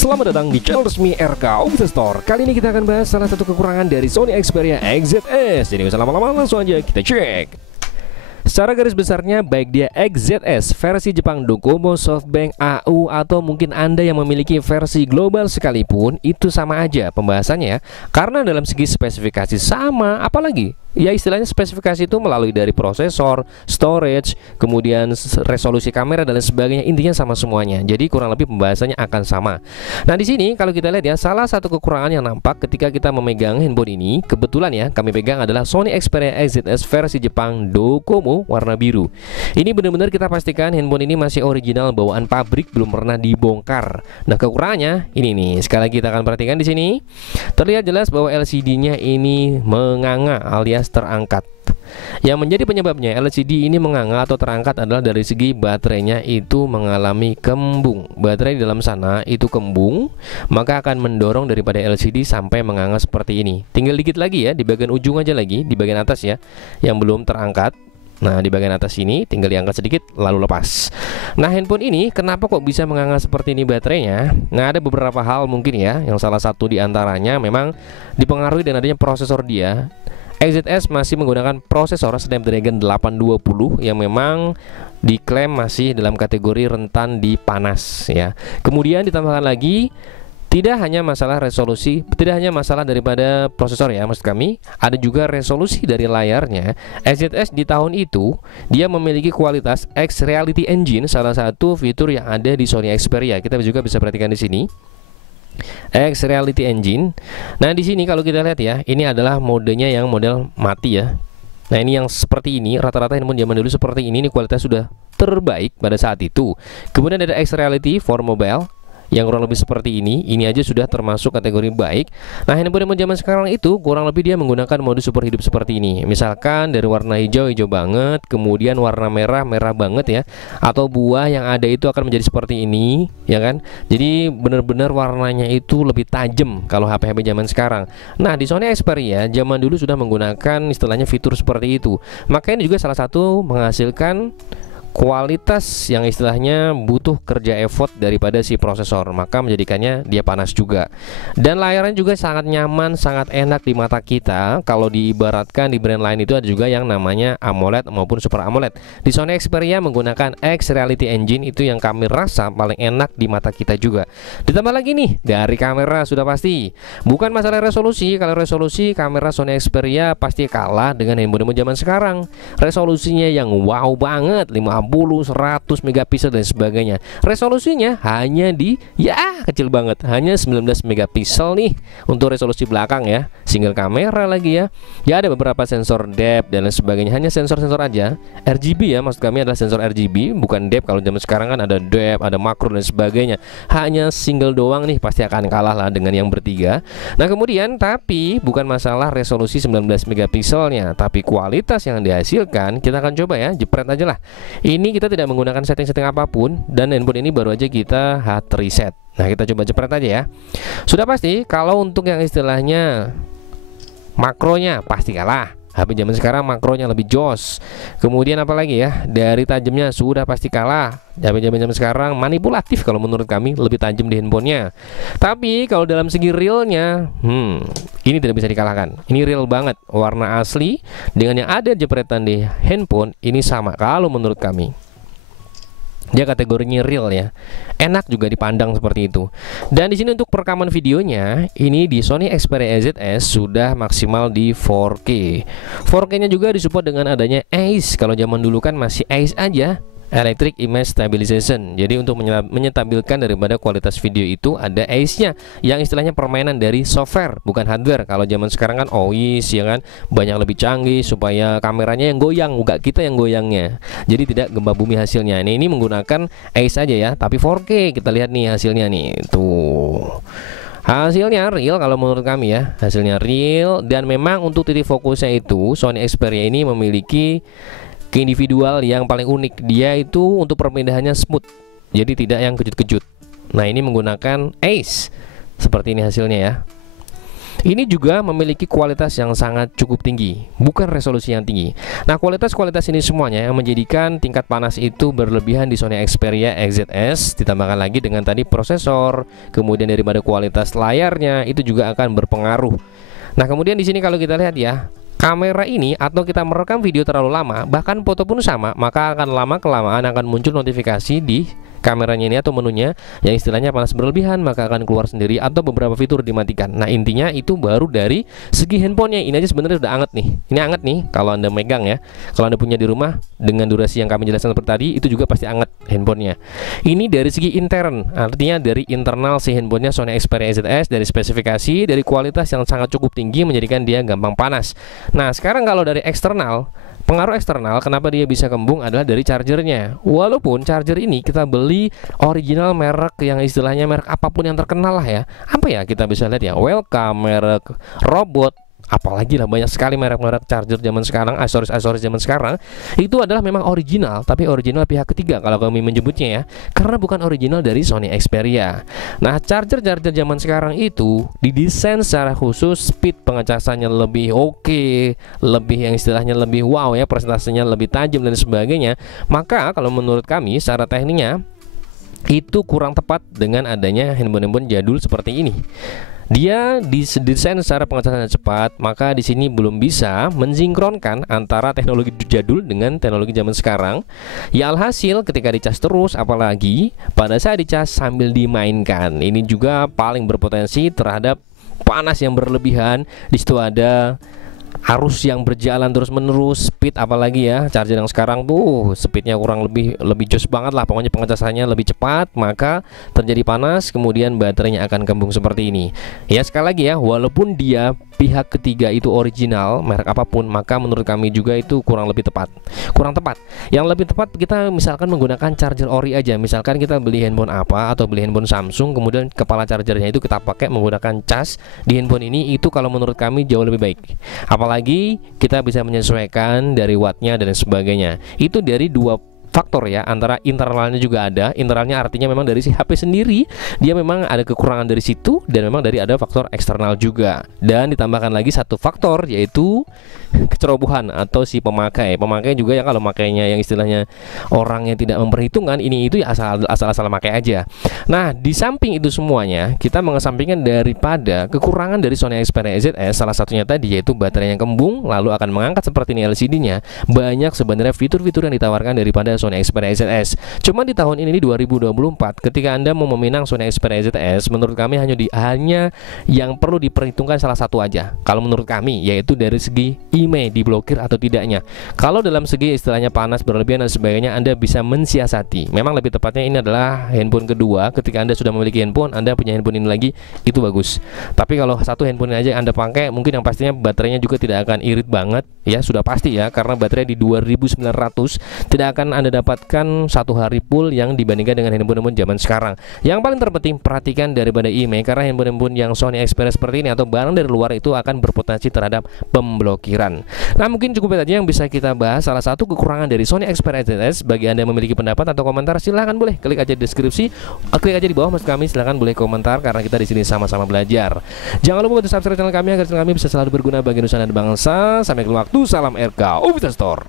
Selamat datang di channel resmi RK Official Store. Kali ini kita akan bahas salah satu kekurangan dari Sony Xperia XZS. Jadi gak usah lama-lama, langsung aja kita cek. Secara garis besarnya, baik dia XZS versi Jepang Docomo, SoftBank, AU, atau mungkin Anda yang memiliki versi global sekalipun, itu sama aja pembahasannya. Karena dalam segi spesifikasi sama, apalagi ya istilahnya spesifikasi itu melalui dari prosesor, storage, kemudian resolusi kamera dan lain sebagainya, intinya sama semuanya. Jadi kurang lebih pembahasannya akan sama. Nah, di sini kalau kita lihat ya, salah satu kekurangan yang nampak ketika kita memegang handphone ini, kebetulan ya kami pegang adalah Sony Xperia XZS versi Jepang Docomo warna biru. Ini benar-benar kita pastikan handphone ini masih original bawaan pabrik, belum pernah dibongkar. Nah, kekurangannya ini nih. Sekali lagi kita akan perhatikan di sini. Terlihat jelas bahwa LCD-nya ini menganga alias terangkat. Yang menjadi penyebabnya LCD ini menganga atau terangkat adalah dari segi baterainya itu mengalami kembung. Baterai di dalam sana itu kembung, maka akan mendorong daripada LCD sampai menganga seperti ini. Tinggal dikit lagi ya, di bagian ujung aja lagi, di bagian atas ya, yang belum terangkat. Nah, di bagian atas ini tinggal diangkat sedikit lalu lepas. Nah, handphone ini kenapa kok bisa menganga seperti ini baterainya? Nah, ada beberapa hal mungkin ya. Yang salah satu diantaranya memang dipengaruhi dengan adanya prosesor dia. XZS masih menggunakan prosesor Snapdragon 820 yang memang diklaim masih dalam kategori rentan di panas ya. Kemudian ditambahkan lagi, tidak hanya masalah resolusi, tidak hanya masalah daripada prosesor ya, maksud kami, ada juga resolusi dari layarnya. XZS di tahun itu dia memiliki kualitas X Reality Engine, salah satu fitur yang ada di Sony Xperia. Kita juga bisa perhatikan di sini. X Reality Engine. Nah, di sini kalau kita lihat ya, ini adalah modenya yang model mati ya. Nah, ini yang seperti ini, rata-rata handphone zaman dulu seperti ini kualitas sudah terbaik pada saat itu. Kemudian ada X Reality for Mobile yang kurang lebih seperti ini aja sudah termasuk kategori baik. Nah, handphone zaman sekarang itu kurang lebih dia menggunakan mode super hidup seperti ini. Misalkan dari warna hijau, hijau banget, kemudian warna merah, merah banget ya, atau buah yang ada itu akan menjadi seperti ini, ya kan? Jadi benar-benar warnanya itu lebih tajam kalau HP-HP zaman sekarang. Nah, di Sony Xperia zaman dulu sudah menggunakan istilahnya fitur seperti itu. Makanya ini juga salah satu menghasilkan kualitas yang istilahnya butuh kerja effort daripada si prosesor, maka menjadikannya dia panas juga. Dan layarnya juga sangat nyaman, sangat enak di mata kita. Kalau diibaratkan di brand lain itu ada juga yang namanya AMOLED maupun Super AMOLED. Di Sony Xperia menggunakan X Reality Engine, itu yang kami rasa paling enak di mata kita juga. Ditambah lagi nih dari kamera, sudah pasti bukan masalah resolusi. Kalau resolusi kamera Sony Xperia pasti kalah dengan handphone zaman sekarang. Resolusinya yang wow banget, 100 megapiksel dan sebagainya. Resolusinya hanya di kecil banget, hanya 19 megapiksel nih untuk resolusi belakang ya. Single kamera lagi ya. Ya, ada beberapa sensor depth dan lain sebagainya. Hanya sensor-sensor aja. RGB ya, maksud kami adalah sensor RGB, bukan depth. Kalau zaman sekarang kan ada depth, ada makro dan sebagainya. Hanya single doang nih, pasti akan kalah lah dengan yang bertiga. Nah, kemudian tapi bukan masalah resolusi 19 megapikselnya, tapi kualitas yang dihasilkan. Kita akan coba ya, jepret aja lah. Ini kita tidak menggunakan setting-setting apapun, dan handphone ini baru aja kita hard reset. Nah, kita coba jepret aja ya. Sudah pasti kalau untuk yang istilahnya makronya pasti kalah. HP zaman sekarang makronya lebih jos. Kemudian apalagi ya, dari tajamnya sudah pasti kalah. HP zaman sekarang manipulatif kalau menurut kami, lebih tajam di handphonenya. Tapi kalau dalam segi realnya, ini tidak bisa dikalahkan. Ini real banget, warna asli dengan yang ada jepretan di handphone ini sama kalau menurut kami. Dia kategorinya real ya, enak juga dipandang seperti itu. Dan di sini untuk perekaman videonya, ini di Sony Xperia XZS sudah maksimal di 4K. 4K-nya juga disupport dengan adanya AIS. Kalau zaman dulu kan masih AIS aja, Electric Image Stabilization. Jadi untuk menyetabilkan daripada kualitas video itu ada AIS-nya, yang istilahnya permainan dari software bukan hardware. Kalau zaman sekarang kan OIS ya kan, banyak lebih canggih supaya kameranya yang goyang, bukan kita yang goyangnya. Jadi tidak gempa bumi hasilnya. Ini menggunakan AIS aja ya, tapi 4K. Kita lihat nih hasilnya nih. Tuh. Hasilnya real kalau menurut kami ya, hasilnya real. Dan memang untuk titik fokusnya itu Sony Xperia ini memiliki keindividual yang paling unik. Dia itu untuk perpindahannya smooth, jadi tidak yang kejut-kejut. Nah, ini menggunakan AIS. Seperti ini hasilnya ya. Ini juga memiliki kualitas yang sangat cukup tinggi, bukan resolusi yang tinggi. Nah, kualitas-kualitas ini semuanya yang menjadikan tingkat panas itu berlebihan di Sony Xperia XZS, ditambahkan lagi dengan tadi prosesor, kemudian daripada kualitas layarnya itu juga akan berpengaruh. Nah, kemudian di sini kalau kita lihat ya, kamera ini atau kita merekam video terlalu lama, bahkan foto pun sama, maka akan lama-kelamaan akan muncul notifikasi di kameranya ini atau menunya yang istilahnya panas berlebihan, maka akan keluar sendiri atau beberapa fitur dimatikan. Nah, intinya itu baru dari segi handphonenya. Ini aja sebenarnya udah anget nih. Ini anget nih kalau Anda megang ya. Kalau Anda punya di rumah dengan durasi yang kami jelaskan seperti tadi, itu juga pasti anget handphonenya. Ini dari segi intern, artinya dari internal si handphonenya Sony Xperia ZS, dari spesifikasi, dari kualitas yang sangat cukup tinggi menjadikan dia gampang panas. Nah, sekarang kalau dari eksternal, pengaruh eksternal kenapa dia bisa kembung adalah dari chargernya. Walaupun charger ini kita beli original merek yang istilahnya merek apapun yang terkenal lah ya. Apa ya kita bisa lihat ya, Welcome, merek Robot, apalagi lah banyak sekali merek-merek charger zaman sekarang, aksesoris zaman sekarang itu adalah memang original, tapi original pihak ketiga kalau kami menyebutnya ya, karena bukan original dari Sony Xperia. Nah, charger zaman sekarang itu didesain secara khusus, speed pengecasannya lebih oke, lebih yang istilahnya lebih wow ya, presentasinya lebih tajam dan sebagainya. Maka kalau menurut kami secara tekniknya itu kurang tepat dengan adanya handphone-handphone jadul seperti ini. Dia didesain secara pengecasan cepat, maka di sini belum bisa mensinkronkan antara teknologi jadul dengan teknologi zaman sekarang. Ya alhasil ketika dicas terus, apalagi pada saat dicas sambil dimainkan, ini juga paling berpotensi terhadap panas yang berlebihan. Di situ ada arus yang berjalan terus menerus, speed apalagi ya, charger yang sekarang tuh speednya kurang lebih jos banget lah, pokoknya pengecasannya lebih cepat, maka terjadi panas, kemudian baterainya akan kembung seperti ini ya. Sekali lagi ya, walaupun dia pihak ketiga itu original merek apapun, maka menurut kami juga itu kurang tepat. Yang lebih tepat kita misalkan menggunakan charger ori aja. Misalkan kita beli handphone apa atau beli handphone Samsung, kemudian kepala chargernya itu kita pakai menggunakan cas di handphone ini, itu kalau menurut kami jauh lebih baik. Apalagi kita bisa menyesuaikan dari wattnya dan sebagainya. Itu dari dua faktor ya, antara internalnya juga ada. Internalnya artinya memang dari si HP sendiri dia memang ada kekurangan dari situ, dan memang dari ada faktor eksternal juga. Dan ditambahkan lagi satu faktor, yaitu kecerobohan atau si pemakai juga ya, kalau makainya yang istilahnya orangnya tidak memperhitungkan ini itu ya asal-asal pakai aja. Nah, di samping itu semuanya kita mengesampingkan daripada kekurangan dari Sony Xperia ZS, salah satunya tadi yaitu baterai yang kembung lalu akan mengangkat seperti ini LCD-nya. Banyak sebenarnya fitur-fitur yang ditawarkan daripada Sony Xperia ZS. Cuma di tahun ini 2024, ketika Anda mau meminang Sony Xperia ZS, menurut kami hanya yang perlu diperhitungkan salah satu aja. Kalau menurut kami, yaitu dari segi IMEI diblokir atau tidaknya. Kalau dalam segi istilahnya panas berlebihan dan sebagainya, Anda bisa mensiasati. Memang lebih tepatnya ini adalah handphone kedua. Ketika Anda sudah memiliki handphone, Anda punya handphone ini lagi, itu bagus. Tapi kalau satu handphone aja Anda pakai, mungkin yang pastinya baterainya juga tidak akan irit banget ya, sudah pasti ya, karena baterai di 2900 tidak akan Anda dapatkan satu hari full yang dibandingkan dengan handphone-handphone zaman sekarang. Yang paling terpenting, perhatikan daripada IMEI, karena handphone-handphone yang Sony Xperia seperti ini atau barang dari luar itu akan berpotensi terhadap pemblokiran. Nah, mungkin cukup aja yang bisa kita bahas salah satu kekurangan dari Sony Xperia ZS. Bagi Anda yang memiliki pendapat atau komentar, silahkan boleh klik aja di deskripsi, klik aja di bawah maksud kami, silahkan boleh komentar, karena kita di sini sama-sama belajar. Jangan lupa untuk subscribe channel kami agar channel kami bisa selalu berguna bagi nusa dan bangsa. Sampai ketemu waktu, salam RK Official Store.